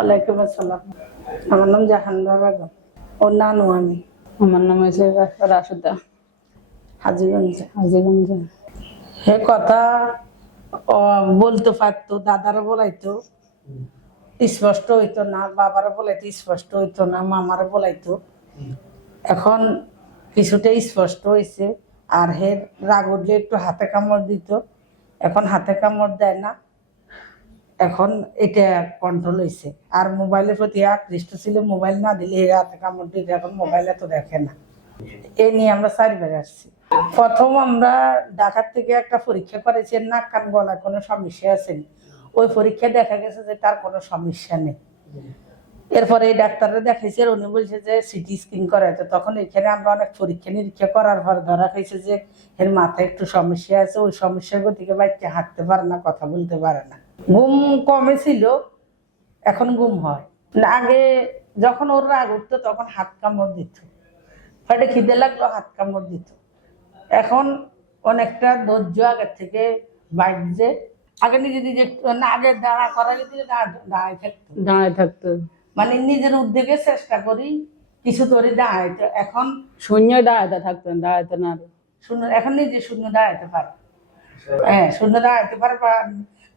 ওয়ালাইকুম আসসালাম। আমার নাম জাহানারা বেগম ওর নানু আমি। আমার নাম হয়েছে রাশুদা। হাজিগঞ্জ। হাজিগঞ্জ। হে কথা বলতে পারতো, দাদারা বলাইতো। স্পষ্ট হইতো না, বাবারা বলাইতো, স্পষ্ট হইতো না, মামারা বলাইতো। এখন কিছুটা স্পষ্ট হয়েছে আর হে রাগ উঠলে একটু হাতে কামড় দিত। এখন হাতে কামড় দেয় না। এখন এটা কন্ট্রোল হয়েছে আর মোবাইলের প্রতি আকৃষ্ট ছিল মোবাইল না দিলে এর কামড় দিত এখন মোবাইল এত দেখে না। এ নিয়ে আমরা চারবার আসছি। প্রথম আমরা ঢাকার থেকে একটা পরীক্ষা করেছি, নাক কান গলার কোনো সমস্যা আছে ওই পরীক্ষা দেখা গেছে যে তার কোনো সমস্যা নেই। এরপরে এই ডাক্তাররা দেখাইছে, উনি বলছে যে সিটি স্ক্যান করাইতে তখন এখানে আমরা অনেক পরীক্ষা নিরীক্ষা করার পর ধরা খাইছে যে এর মাথায় একটু সমস্যা আছে, ওই সমস্যার গতিকে বাচ্চা হাঁটতে পারে না, কথা বলতে পারে না। ঘুম কমে ছিল এখন ঘুম হয়। না, আগে যখন ওর রাগ উঠতো তখন হাত কামড় দিত। পেটে খিদে লাগল হাত কামড় দিত। এখন অনেকটা ধৈর্য আগের থেকে বাড়ছে। আগে নিজে নিজে না আগে দাঁড়া করালে দিলে দাঁড়ায় থাকতো। দাঁড়ায় থাকতো। মানে নিজের উদ্যোগে চেষ্টা করি কিছু ধরে দাঁড়াইতে। এখন শূন্য দাঁড়াতে থাকতো দাঁড়াতে না। শূন্য এখন নিজে শূন্য দাঁড়াইতে পারে। হ্যাঁ শূন্য দাঁড়াইতে পারে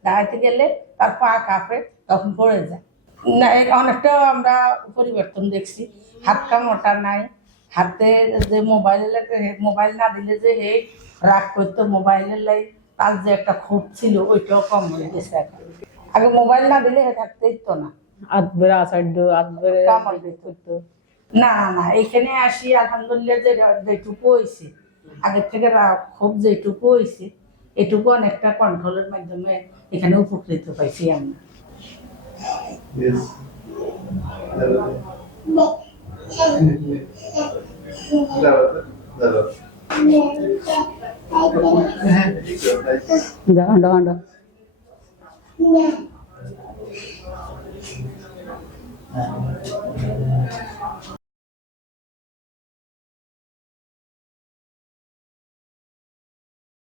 দাঁড়াইতে গেলে তার পা কাঁপে তখন পড়ে যায়। না অনেকটা আমরা পরিবর্তন দেখছি। হাত কামড়টা নাই হাতে যে মোবাইল মোবাইল না দিলে যে হে রাগ করতো মোবাইলের লাই তার যে একটা ক্ষোভ ছিল ওইটাও কম হয়ে গেছে এখন। আগে মোবাইল না দিলে হে থাকতে তো না। কামড় দিত। না না এখানে আসি আলহামদুলিল্লাহ যে যেটুকু হয়েছে আগের থেকে খুব যেটুকু হয়েছে এটুকু অনেকটা কন্ট্রোলের মাধ্যমে এখানে উপকৃত পাইছি আমরা Yes.